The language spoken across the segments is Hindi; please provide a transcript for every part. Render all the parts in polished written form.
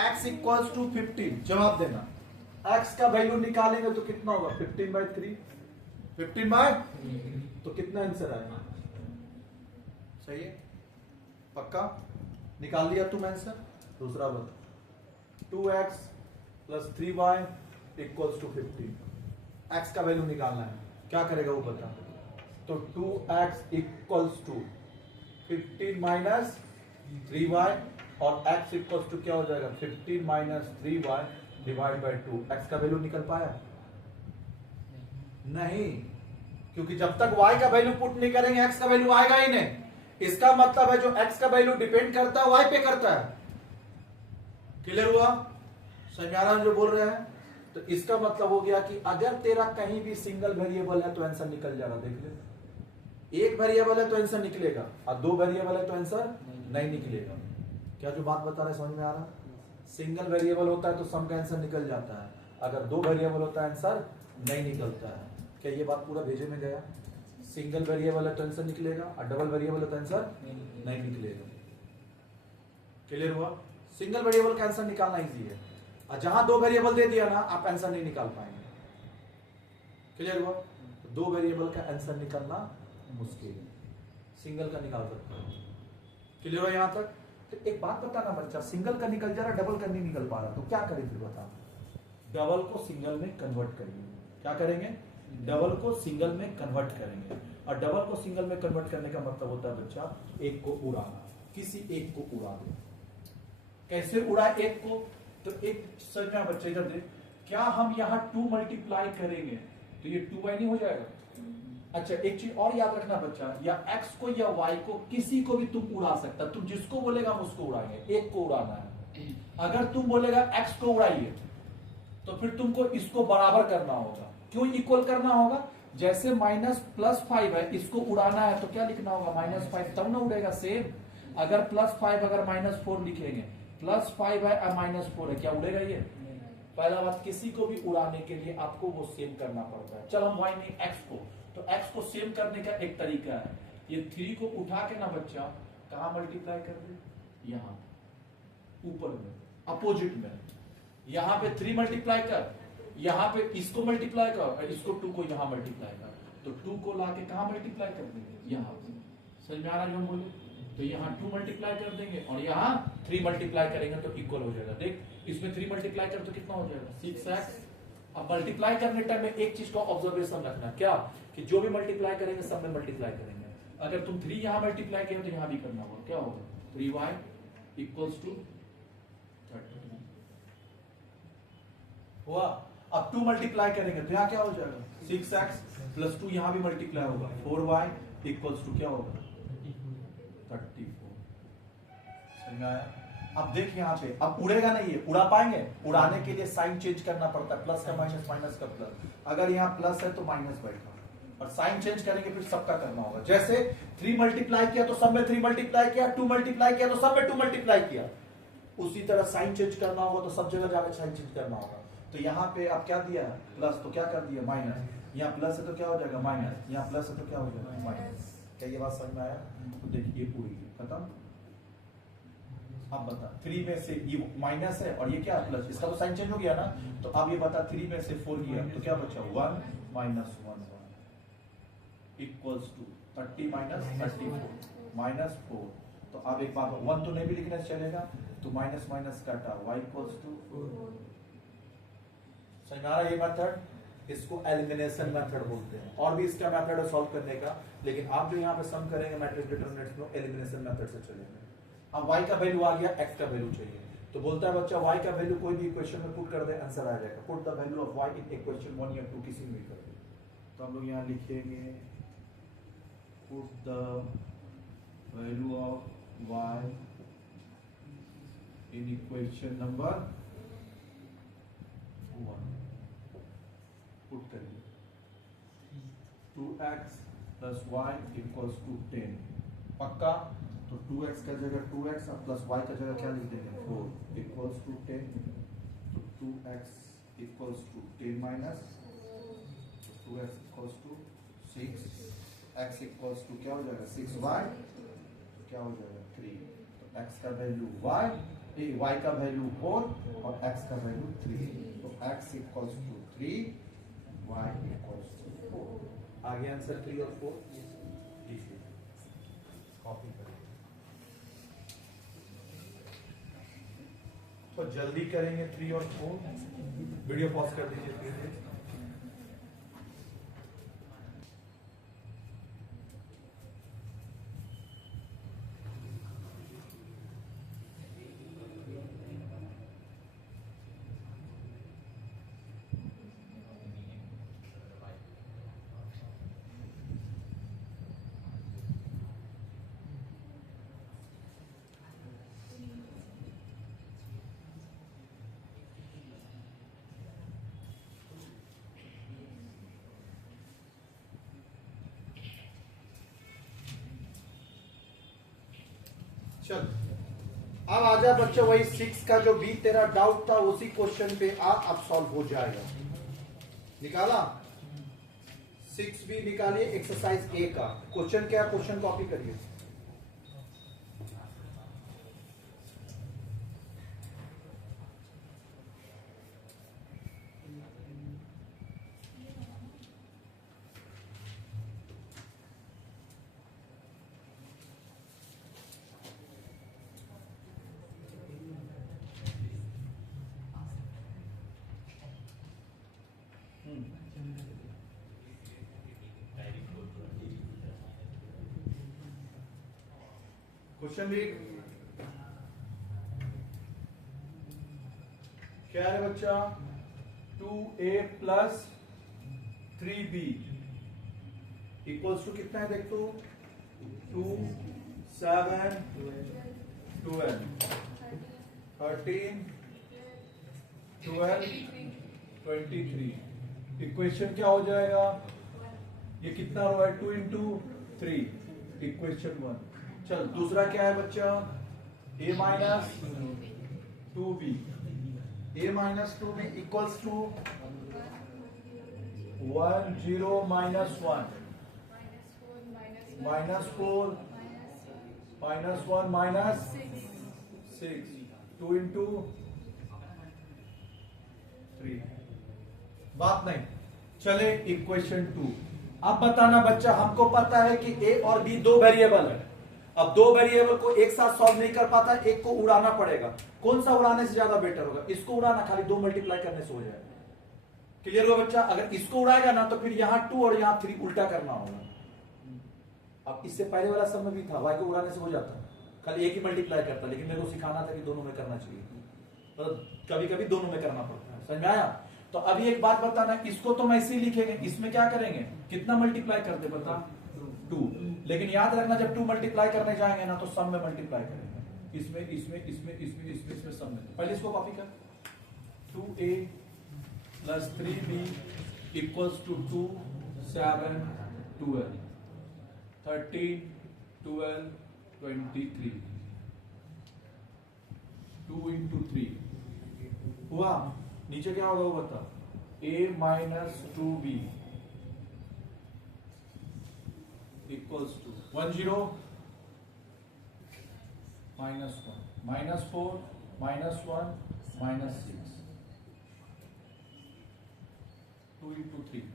x इक्वल्स टू 15, जवाब देना। x का वैल्यू निकालेंगे तो कितना होगा 15/3, 15 बाय, तो कितना आंसर आएगा? सही है, पक्का निकाल लिया तुम आंसर। दूसरा बता 2x प्लस 3y इक्वल्स टू 15, x का वैल्यू निकालना है, क्या करेगा वो बता। तो 2x equals to 15 minus 3y और x इक्वल्स टू क्या हो जाएगा 15 minus 3y divide by 2। x का वैल्यू निकल पाया? नहीं, क्योंकि जब तक y का वैल्यू पुट नहीं करेंगे x का वैल्यू आएगा ही नहीं। इसका मतलब है जो x का वैल्यू डिपेंड करता है y पे करता है। क्लियर हुआ? समझ आ रहा है जो बोल रहे हैं? तो इसका मतलब हो गया कि अगर तेरा कहीं भी सिंगल वेरिएबल है तो आंसर निकल जाएगा। देख ले, एक वेरिएबल है तो आंसर निकलेगा और दो वेरिएबल है तो आंसर नहीं निकलेगा। क्या जो बात बता रहे समझ में आ रहा? सिंगल वेरिएबल होता है तो सम का आंसर निकल जाता है, अगर दो वेरिएबल होता है आंसर नहीं निकलता है। क्या ये बात पूरा भेजे में गया? सिंगल वेरिएबल है तो आंसर निकलेगा और डबल वेरिएबल है तो आंसर नहीं निकलेगा। क्लियर हुआ? सिंगल वेरिएबल का आंसर निकालना इजी है, और जहां दो वेरिएबल दे दिया ना आप आंसर नहीं निकाल पाएंगे। क्लियर हुआ? तो दो वेरिएबल का आंसर निकालना मुश्किल है, सिंगल का निकाल सकते हैं। क्लियर हुआ यहां तक? तो एक बात बताना बच्चा, सिंगल का निकल जा रहा, डबल का नहीं निकल पा रहा, तो क्या करें फिर बता। डबल को सिंगल में कन्वर्ट करेंगे। क्या करेंगे? डबल को सिंगल में कन्वर्ट करेंगे, और डबल को सिंगल में कन्वर्ट करने का मतलब होता है बच्चा एक को उड़ाना, किसी एक को उड़ा दे। कैसे उड़ा एक को? तो एक समझ में बच्चे इधर देख, क्या हम यहाँ 2 मल्टीप्लाई करेंगे तो ये 2y नहीं हो जाएगा? अच्छा एक चीज और याद रखना बच्चा, या x को या y को किसी को भी तुम उड़ा सकता, तुम जिसको बोलेगा हम उसको उड़ाएंगे, एक को उड़ाना है। अगर तुम बोलेगा x को उड़ाइए तो फिर तुमको इसको बराबर करना होगा। क्यों इक्वल करना होगा? जैसे -+5 है, इसको उड़ाना है तो क्या लिखना होगा -5, तब ना उड़ेगा। सेम अगर +5 अगर -4 लिखेंगे, +5 है और -4 है, क्या उड़ेगा ये? पहला बात, किसी को भी उड़ाने के लिए आपको वो सेम करना पड़ता है। चल हम y नहीं x को, तो x को सेम करने का एक तरीका है, ये 3 को उठा के ना बच्चा कहां मल्टीप्लाई कर दे, यहां ऊपर में अपोजिट में, यहां पे 3 मल्टीप्लाई कर, यहां पे इसको मल्टीप्लाई कर और इसको 2 को यहां मल्टीप्लाई कर, तो 2 को लाके कहां मल्टीप्लाई कर देंगे, यहां पे। समझ में आ रहा है जो हम बोले? तो यहाँ 2 मल्टीप्लाई कर देंगे और यहाँ 3 मल्टीप्लाई करेंगे तो इक्वल हो जाएगा। देख इसमें 3 मल्टीप्लाई कर तो कितना हो जाएगा 6x। अब मल्टीप्लाई करने टाइम में एक चीज का ऑब्जर्वेशन रखना, क्या कि जो भी मल्टीप्लाई करेंगे सब में मल्टीप्लाई करेंगे। अगर तुम 3 यहाँ मल्टीप्लाई किया तो यहाँ भी करना होगा, क्या होगा 3y इक्वल्स टू 30 हुआ। अब 2 मल्टीप्लाई करेंगे तो यहाँ क्या हो जाएगा 6x प्लस 2, यहाँ भी मल्टीप्लाई होगा 4y इक्वल्स टू क्या होगा 34। समझ में आया? अब देख यहाँ पे, अब उड़ेगा नहीं है, उड़ा पाएंगे? उड़ाने के लिए साइन चेंज करना पड़ता है, प्लस का माइनस, माइनस का प्लस। अगर यहाँ प्लस है तो माइनस बैठा, और साइन चेंज करेंगे फिर सबका करना होगा। जैसे 3 मल्टीप्लाई किया तो सब में 3 मल्टीप्लाई किया, 2 मल्टीप्लाई किया तो सब में 2 मल्टीप्लाई किया, उसी तरह साइन चेंज करना होगा तो सब जगह जाकर साइन चेंज करना होगा। तो यहाँ पे अब क्या दिया है प्लस, तो क्या कर दिया माइनस, यहाँ प्लस है तो क्या हो जाएगा माइनस, यहाँ प्लस है तो क्या हो जाएगा माइनस। क्या ये बात समझ में आया? तो देखिए पूरी खत्म। अब बता 3 में से ये माइनस है और ये क्या है प्लस, इसका तो साइन चेंज हो गया ना। तो अब ये बता 3 में से 4 गया तो क्या बचा 1 minus 1 equals to 30 minus 34 minus 4। तो अब एक बात 1 तो नहीं भी लिखने से चलेगा, तो माइनस माइनस काटा y इक्वल्स टू 4। समझ में आ रहा है ये मेथड? इसको एलिमिनेशन मेथड बोलते हैं, और भी इसका मेथड है सॉल्व करने का, लेकिन आप जो यहाँ पे सम करेंगे मैट्रिक्स डिटरमिनेंट्स में एलिमिनेशन मेथड से चलेंगे। अब y का वैल्यू आ गया, x का वैल्यू चाहिए, तो बोलता है बच्चा y का वैल्यू कोई भी इक्वेशन में पुट कर दे, आंसर आ जाएगा। Put the value of y in equation 1 या 2, किसी में भी कर दे। तो हम लोग यहाँ लिखेंगे put the value of y in equation number 1, put करिए 2x plus y equals to 10। पक्का? तो 2x का जगह 2x और प्लस y का जगह क्या लिख देंगे 4 इक्वल्स टू 10। तो 2x equals to 10 minus 2x equals to 6, x equals to क्या हो जाएगा 6y, तो क्या हो जाएगा 3। तो x का वैल्यू y y का वैल्यू 4 और x का वैल्यू 3, तो x equals to 3, y equals to 4। आगे आंसर 3 और 4 लीजिए, कॉपी करिए। तो जल्दी करेंगे 3 और 4, वीडियो पॉज कर दीजिए प्लीज। चल अब आजा बच्चों, वही 6 का जो भी तेरा डाउट था उसी क्वेश्चन पे अब सॉल्व हो जाएगा। निकाला 6 भी निकालिए, एक्सरसाइज ए का क्वेश्चन क्या है, क्वेश्चन कॉपी करिए। क्वेश्चन रीड क्या है बच्चा, 2a plus 3b equals to कितना है, देख तो 2 7 12 13 12 23। इक्वेशन क्या हो जाएगा, ये कितना हुआ है, 2 इंटू 3, इक्वेशन 1। चल दूसरा क्या है बच्चा, a minus 2b, a minus 2b equals to 1 0 minus 1 minus 4 minus 1 minus 6, 2 into 3। बात नहीं, चले इक्वेशन 2। अब बताना बच्चा, हमको पता है कि a और b दो वेरिएबल है। अब दो वेरिएबल को एक साथ सॉल्व नहीं कर पाता, एक को उड़ाना पड़ेगा। कौन सा उड़ाने से ज्यादा बेटर होगा, इसको उड़ाना, खाली 2 मल्टीप्लाई करने से हो जाएगा। क्लियर हुआ बच्चा, अगर इसको उड़ाएगा ना तो फिर यहां 2 और यहां 3 उल्टा करना होगा। अब इससे पहले वाला समय भी था, y को उड़ाने से हो जाता, खाली एक ही मल्टीप्लाई करता, लेकिन मेरे को सिखाना था कि दोनों में करना चाहिए, तो कभी कभी दोनों में करना पड़ता है। समझ में आया। तो अभी एक बात बताना, इसको तो मैं इसे लिखेंगे, इसमें क्या करेंगे, कितना मल्टीप्लाई करते बता, 2। लेकिन याद रखना, जब 2 मल्टीप्लाई करने जाएंगे ना तो सम में मल्टीप्लाई करेंगे, इसमें इसमें इसमें इसमें इसमें इसमें सम में। पहले इसको कॉपी कर, 2a plus 3b equals to 2 7 12 13 12 23, 2 into 3 हुआ। नीचे क्या होगा वो बता, a minus 2b equals to 1 0 minus 1 minus 4 minus 1 minus 6, 2 into 3।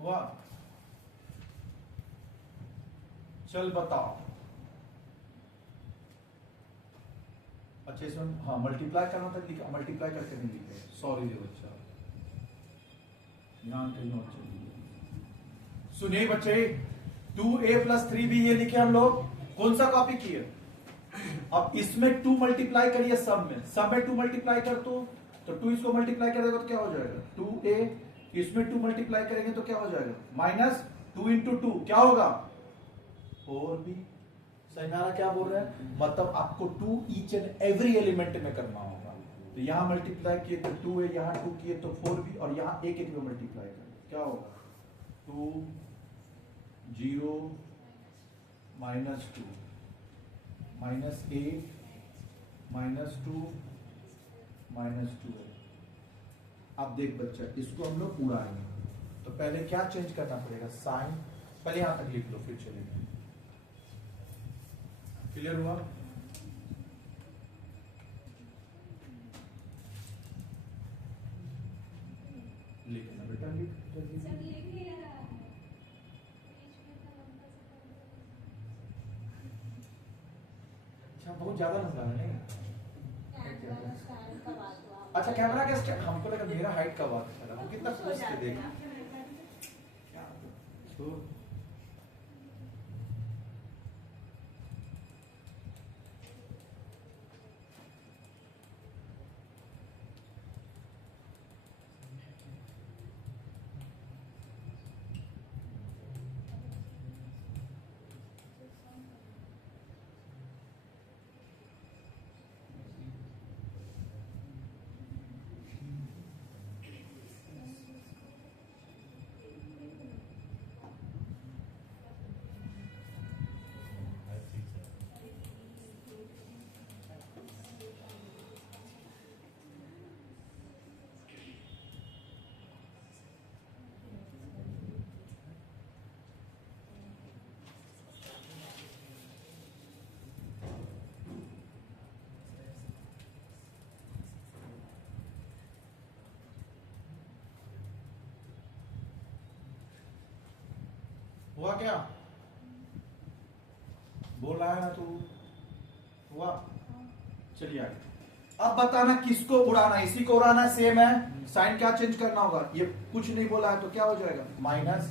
हुआ। चल बताओ, अच्छा इसमें हाँ मल्टीप्लाई करना था, लिखा मल्टीप्लाई करके नहीं लिखे, सॉरी रे बच्चा, ध्यान कहीं और चलिए। सुनिए बच्चे, 2a प्लस 3b ये लिखे हम लोग, कौन सा कॉपी किए। अब इसमें 2 मल्टीप्लाई करिए सब में 2 मल्टीप्लाई कर तो 2 इसको मल्टीप्लाई करेगा तो क्या हो जाएगा, 2a, इसमें 2 मल्टीप्लाई करेंगे तो क्या हो जाएगा, माइनस 2 इंटू 2 क्या होगा, 4b। सैनारा क्या बोल रहे हैं, मतलब आपको 2 ईच एंड एवरी एलिमेंट में करना होगा। तो यहां मल्टीप्लाई किए तो 2 है, यहां 2 किए तो 4b, और यहां एक में मल्टीप्लाई करें क्या होगा, 2 0 -2 -8 -2 -2 है। अब देख बच्चा, इसको हम लोग उड़ाएंगे तो पहले क्या चेंज करना पड़ेगा, साइन। पहले यहां तक लिख लो फिर चलेंगे। क्लियर हुआ? लिखना बेटा, लिख जल्दी। अच्छा, बहुत ज्यादा लंबा है नहीं? अच्छा, कैमरा का स्टैंड, हमको लगा मेरा हाइट का बात कर रहा हूँ। कितना क्लोज के देख तो हुआ क्या? बोल रहा है ना तू? हुआ? चलिए आगे। अब बताना किसको उड़ाना है। इसी को उड़ाना है, सेम है। साइन क्या चेंज करना होगा? ये कुछ नहीं बोला है तो क्या हो जाएगा? माइनस।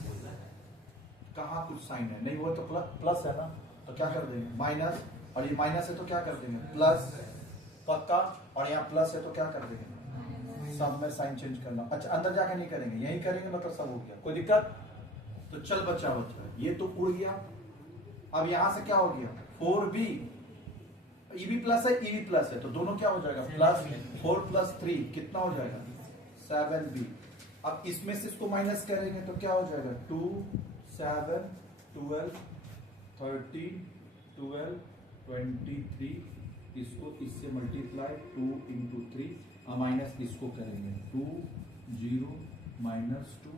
कहाँ कुछ साइन है? नहीं वो तो प्लस है ना, तो क्या कर देंगे? माइनस। और ये माइनस है तो क्या कर देंगे? प्लस। पक्का? और यहाँ प्लस है तो क्या कर देंगे? सब में साइन चेंज करना। अच्छा, अंदर जाकर नहीं करेंगे, यही करेंगे, मतलब सब हो गया। कोई दिक्कत? तो चल बच्चा ये तो उड़ गया। अब यहां से क्या हो गया? 4b, ईबी प्लस है, ईबी प्लस है, तो दोनों क्या हो जाएगा? प्लस। 4 + 3 कितना हो जाएगा? 7b। अब इसमें से इसको माइनस करेंगे तो क्या हो जाएगा? 2 7 12 13 12 23। इसको इससे मल्टीप्लाई 2 × 3 माइनस इसको करेंगे 2 0 -2,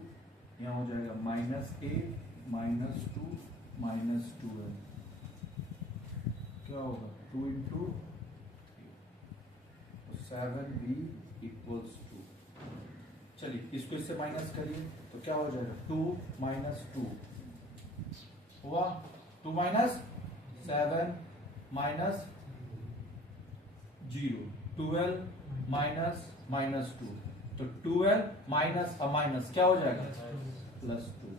यहाँ हो जाएगा -8 -2 -12। क्या होगा? 2 × 7b = 2। चलिए इसको इससे माइनस करिए तो क्या हो जाएगा? 2 - 2 हुआ। 2 - 7 -0 12 -2, तो 12 माइनस क्या हो जाएगा? +2।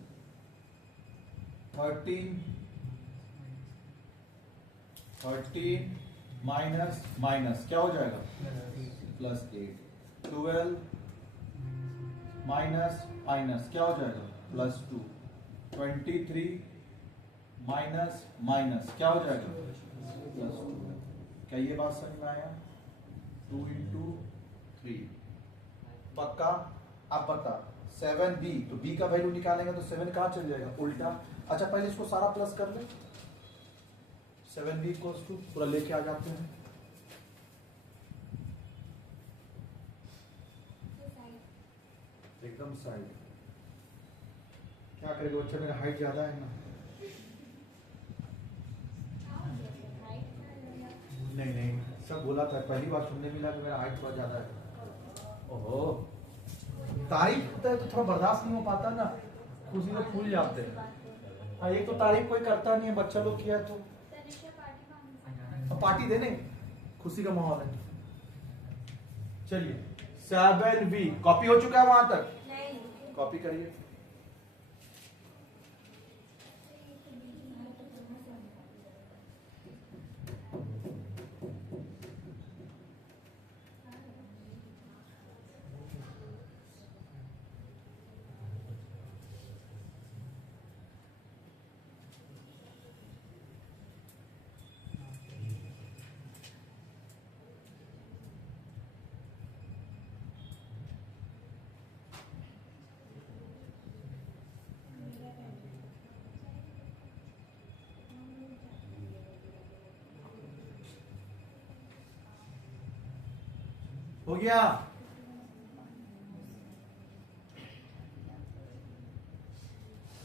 13 माइनस क्या हो जाएगा? +8। 12 माइनस क्या हो जाएगा? +2। 23 माइनस क्या हो जाएगा? +2। क्या ये बात समझ में आया? 2 × 3 पक्का? आप बता 7b, तो b का वैल्यू निकालेंगे तो 7 कहां चल जाएगा? उल्टा। अच्छा, पहले इसको सारा प्लस कर ले। 7b = पूरा लेके आ जाते हैं। एकदम साइड। क्या करेगा बच्चा, मेरा हाइट ज्यादा है ना? नहीं, सब बोला था, पहली बार सुनने मिला कि मेरा हाइट थोड़ा ज्यादा है। ओहो, तारीफ होता है तो थोड़ा बर्दाश्त नहीं हो पाता ना, खुशी से फूल जाते हैं। हाँ, एक तो तारीफ कोई करता नहीं है, बच्चा लोग किया तो पार्टी देने, खुशी का माहौल है। चलिए 7b कॉपी हो चुका है वहां तक? कॉपी करिए। हो गया।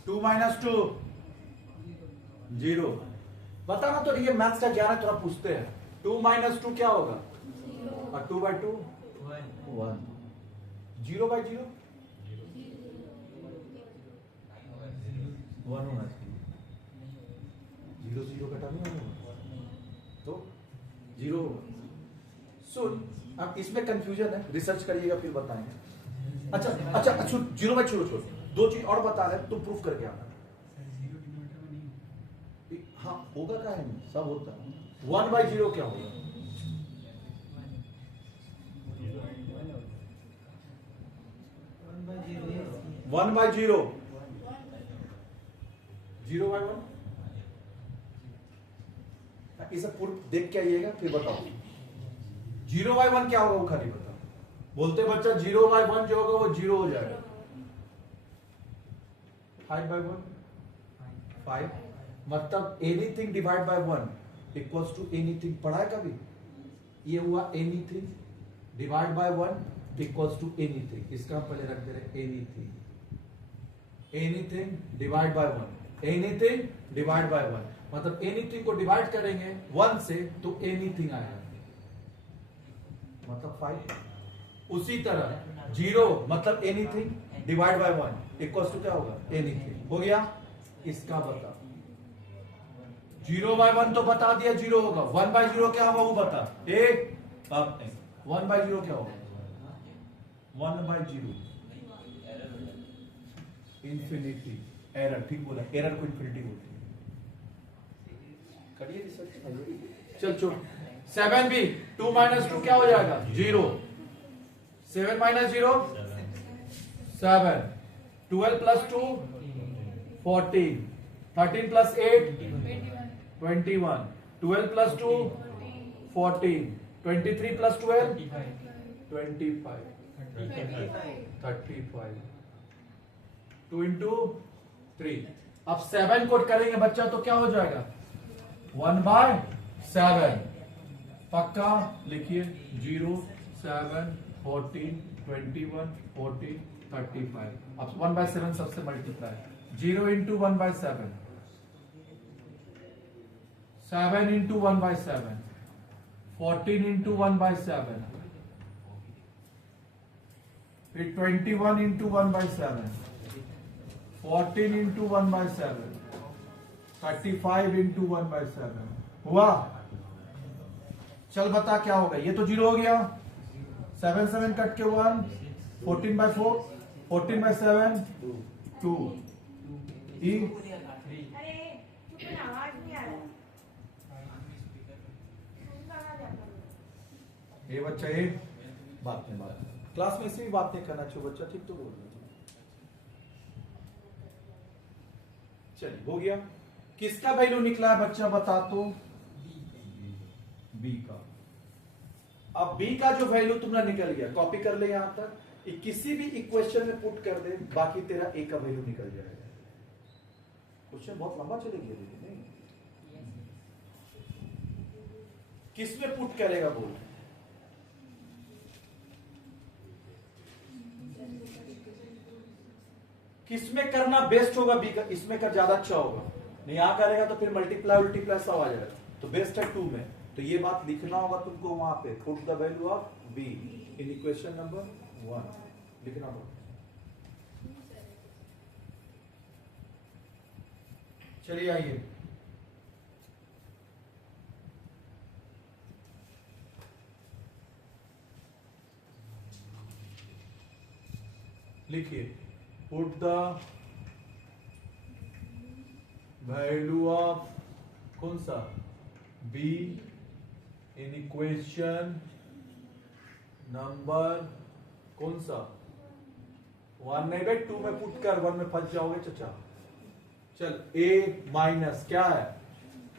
Two minus two 0। बताना तो ये मैथ्स का ज्ञान है, थोड़ा पूछते हैं। 2 माइनस 2 क्या होगा? और 2 बाई 2 1। 0 बाई 0 1 होना चाहिए। 0 0 कटा नहीं होगा तो 0 होगा। सुन, अब इसमें कंफ्यूजन है, रिसर्च करिएगा फिर बताएंगे। अच्छा 0 बाई छोड़ो, दो चीज और बता रहे, तुम प्रूफ करके आना। हाँ होगा, क्या है सब होता है। 1 बाई 0 क्या होगा? 1 बाई 0 0 बाई 1। इसे प्रूफ देख के आइएगा फिर बताओ। 0 बाई 1 क्या होगा वो खाली बताओ। बोलते बच्चा 0 बाई 1 जो होगा वो 0 हो जाएगा। 5 बाई 1 5, मतलब anything divide by 1 equals to anything. पढ़ा है कभी? ये हुआ anything divide by 1 equals to anything. इसका हम पहले रख दे रहे anything. Anything divide by 1, anything divide by 1, मतलब एनीथिंग को डिवाइड करेंगे 1 से तो एनीथिंग आएगा, मतलब 5। उसी तरह 0 मतलब anything divide by 1 equals to क्या होगा? एनीथिंग। हो गया। इसका बता। 0 बाय 1 तो बता दिया 0 होगा। 1 बाय 0 क्या होगा वो बता। 1 बाय 0 क्या होगा? 1 बाय 0 इंफिनिटी। एरर, ठीक बोला, एरर को इंफिनिटी बोलते हैं। करिए रिसर्च। चल चुप। 7 भी 2 माइनस 2 क्या हो जाएगा? 0। 7 minus 0 7। 12 plus 2 14। 13 plus 8 21। 12 plus 2 14। 23 plus 12 25। 35। 2 into 3। अब 7 कोट करेंगे बच्चा तो क्या हो जाएगा? 1 बाय 7। पक्का लिखिए। 0 7 14 21 14 35। अब 1 बाय 7 सबसे multiply. 0 into 1 by 7, 7 into 1 by 7, 14 into 1 by 7, फिर 21 into 1 by 7, 14 into 1 by 7, 35 into 1 by 7। हुआ? चल बता क्या होगा। ये तो 0 हो गया। 7 7 कट के 1, 14 बाय 4, 14 बाय 7 2 ई। ये बच्चा ये बात क्लास में इसे भी बात नहीं करना चाहिए बच्चा, ठीक तो बोल रहे। चलिए हो गया। किसका वैल्यू निकला है बच्चा बता तो? बी का। अब बी का जो वैल्यू तुमने निकल गया, कॉपी कर ले यहां तक, किसी भी इक्वेशन में पुट कर दे, बाकी तेरा ए का वैल्यू निकल जाएगा। क्वेश्चन बहुत लंबा चलेगी लेकिन नहीं। किस में पुट करेगा बोल? किस में करना बेस्ट होगा बी का? इसमें कर ज्यादा अच्छा होगा। नहीं यहां करेगा तो फिर मल्टीप्लाई उल्टीप्लाई सब आ जाएगा। तो बेस्ट है 2 में। तो ये बात लिखना होगा तुमको वहां पे, put the value of be in equation number 1 लिखना होगा। चलिए आइए। लिखिए पुट द वैल्यू ऑफ कौन सा? बी इन इक्वेशन नंबर कौन सा? 1 नहीं भाई 2 में पुट कर, 1 में फंस जाओगे चचा। चल a माइनस क्या है?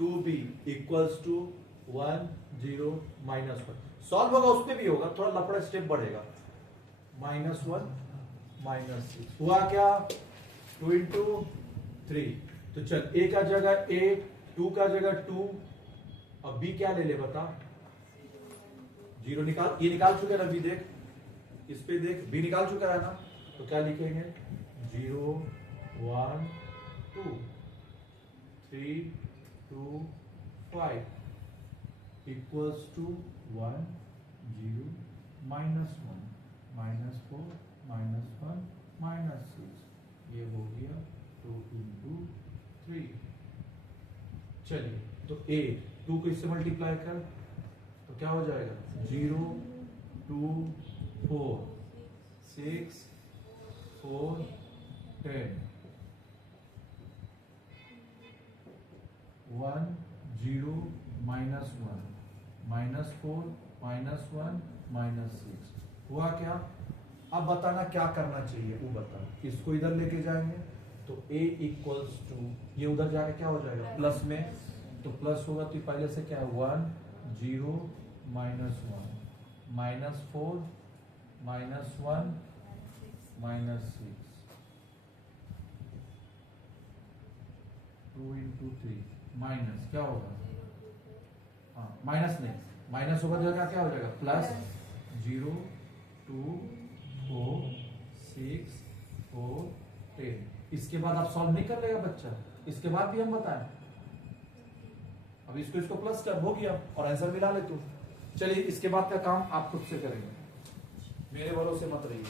2b equals to 1 0 -1। सॉल्व होगा उसमें भी होगा, थोड़ा लफड़ा स्टेप बढ़ेगा। -1 -6 हुआ क्या? 2 इंटू 3। तो चल a का जगह a, 2 का जगह 2, अब b क्या ले ले बता? जीरो निकाल, ये निकाल चुके हैं ना बी, देख इस पे देख, बी निकाल चुका है ना, तो क्या लिखेंगे 0 1 2 3 2 5 इक्वल्स टू 1 0 -1 -4 -1 -6, ये हो गया 2 into 3। चलिए तो a 2 को इससे मल्टीप्लाई कर तो क्या हो जाएगा 0 2 4 6 4 10 1 0 -1 -4 -1 -6 हुआ क्या? अब बताना क्या करना चाहिए, वो बता। इसको इधर लेके जाएंगे तो a इक्वल्स टू, ये उधर जाके क्या हो जाएगा प्लस में, तो प्लस होगा तो पहले से क्या है 1 0 -1 -4 -1 -6 2 into 3 माइनस क्या होगा, हाँ माइनस नहीं, माइनस होगा तो क्या हो जाएगा प्लस 0 2 4 6 4 10। इसके बाद आप सॉल्व नहीं कर लेगा बच्चा, इसके बाद भी हम बताएं। अब इसको प्लस कर, हो गया और आंसर मिला ले तू। चलिए इसके बाद का काम आप खुद से करेंगे, मेरे भरोसे मत रहिए।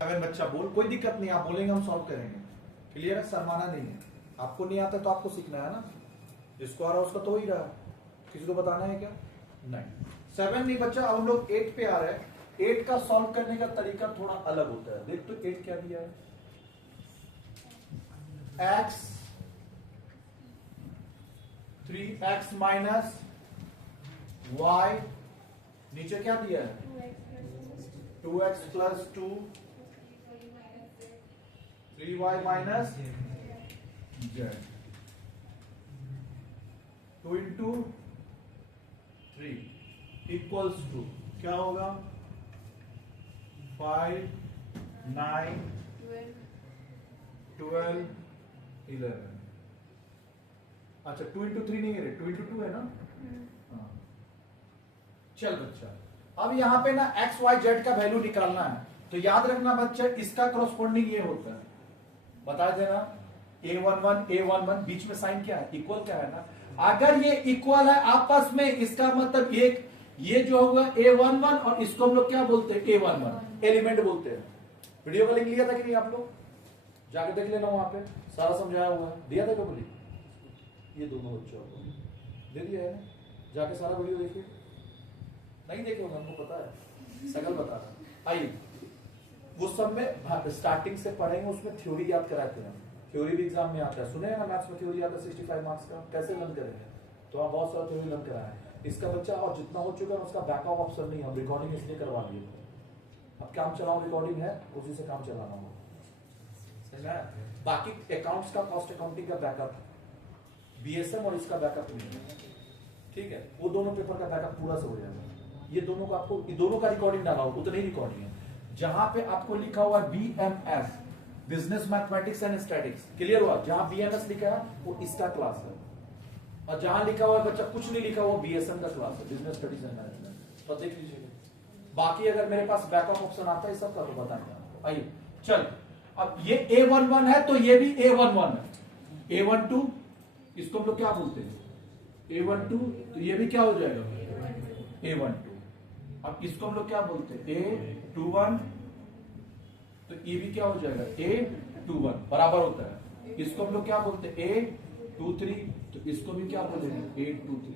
अगर बच्चा बोल, कोई दिक्कत नहीं, आप बोलेंगे हम सॉल्व करेंगे। क्लियर है, शर्माना नहीं है। आपको नहीं आता तो आपको सीखना है ना, जिसको आ रहा है उसका तो हो ही रहा है, किसी को बताना है क्या? नहीं। 7 नहीं बच्चा, अब हम लोग 8 पे आ रहे हैं। 8 का सॉल्व करने का तरीका थोड़ा अलग होता है। देख तो 8 क्या दिया है, x 3x माइनस y, नीचे क्या दिया है 2x plus 2 3y minus z 2 into 3 equals to क्या होगा 5 9 12 11। अच्छा 2 into 3 नहीं है, 2 into 2 है ना। हाँ चल बच्चा, अब यहाँ पे ना x y z का वैल्यू निकालना है, तो याद रखना बच्चा इसका कॉरस्पॉन्डिंग ये होता है, बता देना a11 a11 बीच में साइन क्या है, इक्वल क्या है ना। अगर ये इक्वल है आपस में, इसका मतलब ये जो होगा a11 और इसको हम लोग क्या बोलते हैं a11 एलिमेंट बोलते हैं। वीडियो कॉलिंग लिया था कि नहीं आप लोग, जाके देख लेना, वहां पे सारा समझाया हुआ है, दिया था कभी? ये दोनों बच्चों को दे दिया है, जाके सारा वीडियो देखिए। नहीं देखे होंगे, हमको पता है, सकल बता रहा। आइए वो सब में स्टार्टिंग से पढ़ेंगे, उसमें थ्योरी याद कराते हैं, थ्योरी भी एग्जाम में आता है, सुने ना मैथ्स में थ्योरी आता है 65 मार्क्स का, कैसे लर्न करेंगे? तो आप बहुत सारा थ्योरी लर्न कराए इसका बच्चा, और जितना हो चुका है उसका बैकअप ऑप्शन नहीं, हम रिकॉर्डिंग इसलिए करवा लिए। अब काम चलाओ, रिकॉर्डिंग है उसी से काम चलाना होगा, समझ में? बाकी अकाउंट्स का, कॉस्ट अकाउंटिंग का बैकअप बीएसएम और इसका बैकअप नहीं है, ठीक है? वो दोनों पेपर का बैकअप पूरा से हो जाएगा। ये दोनों को आपको, ये दोनों का रिकॉर्डिंग डाला हो, उतनी रिकॉर्डिंग है। जहां पे आपको लिखा हुआ है BMS, business mathematics and statics, clear हुआ? जहां बीएमएस लिखा है वो इसका क्लास है, और जहां लिखा हुआ है बच्चा कुछ नहीं लिखा हुआ, बीएसएम का क्लास है, बिजनेस स्टडीज एंड मैनेजमेंट, तो देख लीजिएगा। बाकी अगर मेरे पास बैकअप ऑप्शन आता है सब का तो बताएंगे आपको। आइए चल, अब ये A11 है तो ये भी A11 है, A12 इसको हम लोग क्या बोलते हैं A12, तो ये भी क्या हो जाएगा A12। अब इसको हम लोग क्या बोलते हैं A21, तो ये भी क्या हो जाएगा A21, बराबर होता है। इसको हम लोग क्या बोलते हैं A23, तो इसको भी क्या बोलेंगे A23,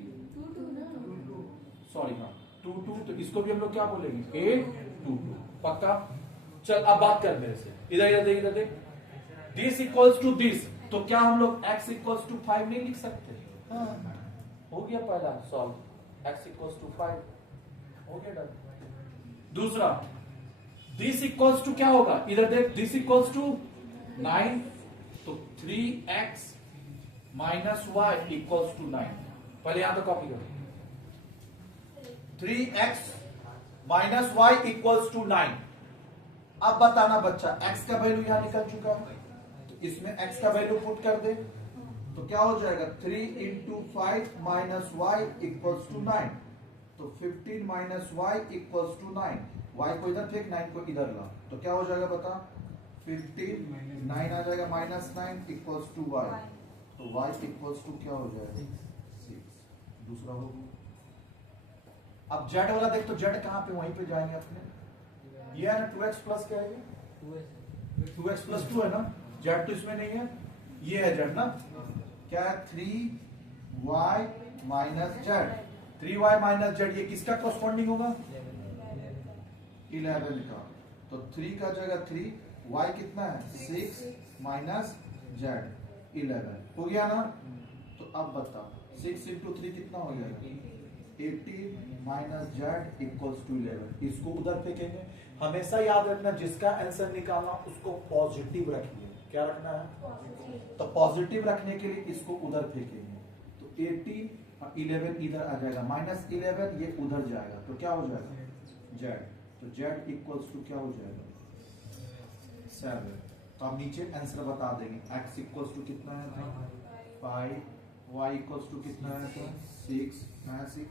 सॉरी हाँ 22, तो इसको भी हम लोग क्या बोलेंगे A22, पक्का? चल अब बात कर मेरे से, इधर इधर देख, दिस इक्वल्स टू दिस, तो क्या हम लोग x इक्वल्स टू 5 नहीं लिख सकते? हाँ हो गया पहला सॉल्व, x इक्वल्स टू 5 हो गया डन। दूसरा दिस इक्वल्स टू क्या होगा, इधर देख, दिस इक्वल्स टू 9, तो 3x minus y equals to 9, पहले यहां पे कॉपी करो, 3x minus y equals to 9। अब बताना बच्चा x का वैल्यू यहां निकल चुका है, तो इसमें x का वैल्यू पुट कर दे तो क्या हो जाएगा 3 into 5 minus y equals to 9। तो 15 minus y equals to 9। y को इधर फेंक 9 को इधर ला तो क्या हो जाएगा बता 15 9 आ जाएगा माइनस 9 इक्वल्स टू y। तो y इक्वल्स टू क्या हो जाएगा 6। दूसरा हो अब z वाला देख तो z कहां पे वहीं पे जाएंगे अपने ये है ना 2x प्लस क्या है 2x प्लस 2 है ना z तो इसमें नहीं है ये है z ना क्या है 3y minus z 3y minus z ये किसका कॉरस्पॉन्डिंग होगा 11 का। तो 3 का जगह 3 y कितना है 6 माइनस z 11 हो गया ना। तो अब बता 6 इंटू 3 कितना हो जाएगा 18 माइनस z इक्वल्स टू 11। इसको उधर फेंकेंगे। हमेशा याद रखना जिसका आंसर निकालना उसको पॉजिटिव रखिए। क्या रखना है तो पॉजिटिव रखने के लिए इसको उधर फेंकेंगे। तो 18 और 11 इधर आ जाएगा माइनस 11 ये उधर जाएगा तो क्या हो जाएगा z। तो z इक्वल्स टू क्या हो जाएगा 7। तो आप नीचे आंसर बता देंगे x इक्वल्स टू कितना है 5 y इक्वल्स टू कितना है 6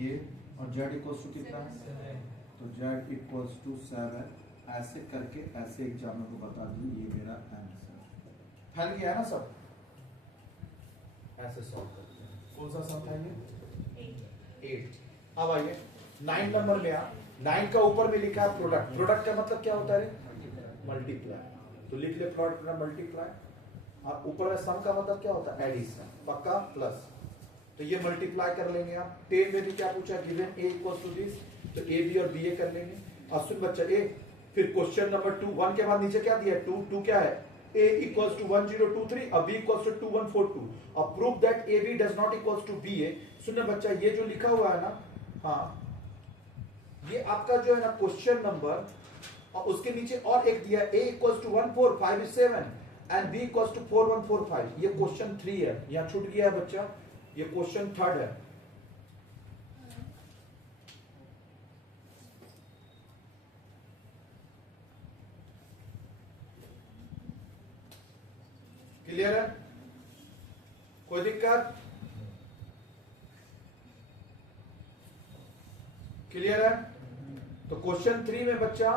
ये और z इक्वल्स टू कितना है तो z इक्वल्स टू 7। ऐसे करके ऐसे एग्जाम को बता दी ये मेरा आंसर फैल गया ना सब। ऐसे सॉल्व करते हैं कौन सा सम था ये 8। अब आइए 9 नंबर में 9 का ऊपर में लिखा है प्रोडक्ट। प्रोडक्ट का मतलब क्या होता है मल्टीप्लाई। तो लिख ले प्रोडक्ट का मल्टीप्लाई और ऊपर में सम का मतलब क्या होता है एडिशन पक्का प्लस। तो ये मल्टीप्लाई कर लेंगे आप 10 में भी क्या पूछा given a equals to this तो a b और b कर लेंगे। और सुन बच्चा a फिर क्वेश्चन नंबर 2 1 के बाद नीचे क्या दिया 2 क्या है a इक्वल्स टू 1023 और b इक्वल्स टू 2142 और prove that ab does not equals to ba। सुनना बच्चा ये जो लिखा हुआ है ना हाँ ये आपका जो है ना क्वेश्चन नंबर और उसके नीचे और एक दिया a equals to 1457 and b equals to 4145 ये क्वेश्चन 3 है। यहां छूट गया है बच्चा ये क्वेश्चन 3 है। क्लियर है कोई दिक्कत क्लियर है। तो क्वेश्चन 3 में बच्चा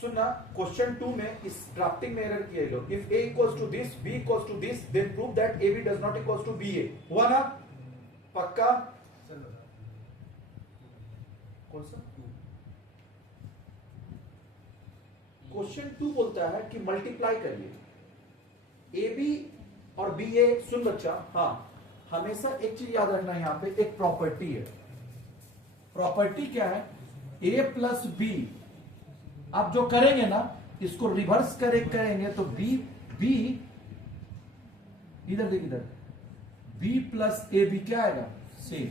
सुनना क्वेश्चन 2 में इस ड्राफ्टिंग में एरर किया लो if a equals to this b equals to this then prove that ab does not equals to ba हुआ ना पक्का। कौन सा क्वेश्चन 2 बोलता है कि मल्टीप्लाई करिए AB और BA। सुन बच्चा हाँ हमेशा एक चीज याद रखना यहां पे एक प्रॉपर्टी है। प्रॉपर्टी क्या है A प्लस बी आप जो करेंगे ना इसको रिवर्स करेंगे तो B इधर देख इधर B प्लस AB क्या आएगा सेम।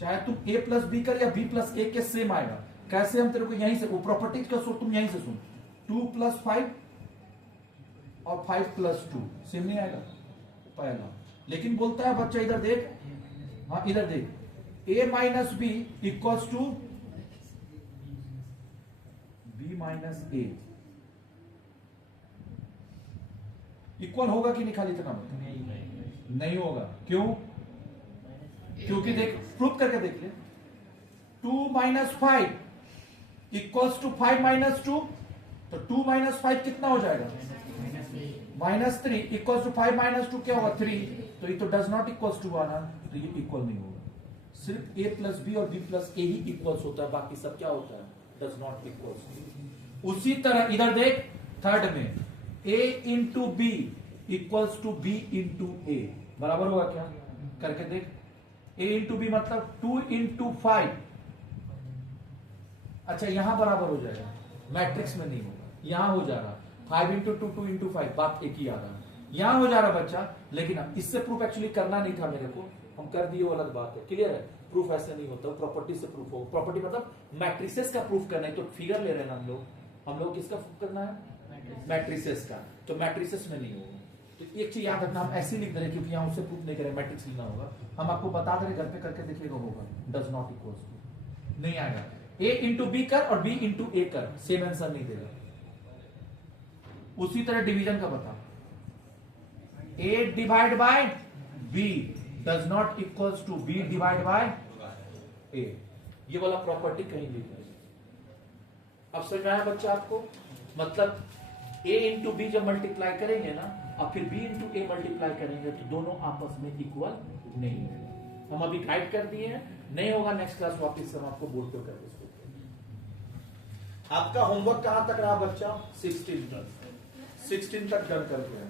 चाहे तुम A प्लस बी कर या B प्लस A के सेम आएगा। कैसे हम तेरे को यहीं से वो प्रॉपर्टी का तुम यहीं से सुन 2 प्लस 5 और 5 प्लस 2 सेम नहीं आएगा पहला। लेकिन बोलता है बच्चा इधर देख हाँ इधर देख a minus b equals to b minus a equal होगा कि नहीं खाली इतना नहीं होगा। क्यों क्योंकि देख प्रूफ करके देख ले 2 माइनस 5 इक्वल्स टू 5 माइनस 2 तो 2 माइनस 5 कितना हो जाएगा -3 इक्वल्स टू 5 माइनस 2 क्या होगा 3। तो ये तो डज नॉट इक्वल्स टू आना तो ये इक्वल नहीं होगा। सिर्फ a प्लस बी और b plus a he equals होता है बाकी सब क्या होता है डज नॉट इक्वल्स। उसी तरह इधर देख थर्ड में a into b equals to b into a बराबर होगा क्या करके देख a इंटू बी मतलब 2 इंटू 5। अच्छा यहां बराबर हो जाएगा मैट्रिक्स में नहीं होगा यहां हो जा रहा 5 इंटू 2 2 इंटू 5 बात एक ही आ रहा यहां हो जा रहा बच्चा। लेकिन इससे प्रूफ एक्चुअली करना नहीं था मेरे को हम कर दिए वो अलग बात है। क्लियर है प्रूफ ऐसे नहीं होता प्रॉपर्टी से प्रूफ होगा। प्रॉपर्टी मतलब मैट्रिसेस का प्रूफ करना है तो फिगर ले रहे हैं हम लोग किसका प्रूफ करना है मैट्रिसेस का। तो मैट्रिसेस में नहीं होगा। तो एक चीज याद रखना हम ऐसे लिख दे रहे क्योंकि यहां उससे प्रूफ नहीं करें मैट्रिक्स लिखना होगा। हम आपको बता दे रहे घर पे करके देखिएगा होगा डज नॉट इक्वल्स टू नहीं आएगा। a इंटू बी कर और b इंटू ए कर सेम आंसर नहीं देगा। उसी तरह डिवीजन का बता, A divide by B does not equals to B divide by A। ये वाला प्रॉपर्टी कहीं लिखा है। अब समझ में आया बच्चा आपको? मतलब A इंटू बी जब मल्टीप्लाई करेंगे ना और फिर B इंटू ए मल्टीप्लाई करेंगे तो दोनों आपस में इक्वल नहीं है। हम अभी गाइड कर दिए हैं, नहीं होगा नेक्स्ट क्लास वापस हम आपको बोर्ड पे करके इसको। आपका होमवर्क कहां तक रहा बच्चा? 16 तक। 16 तक डन कर दिया।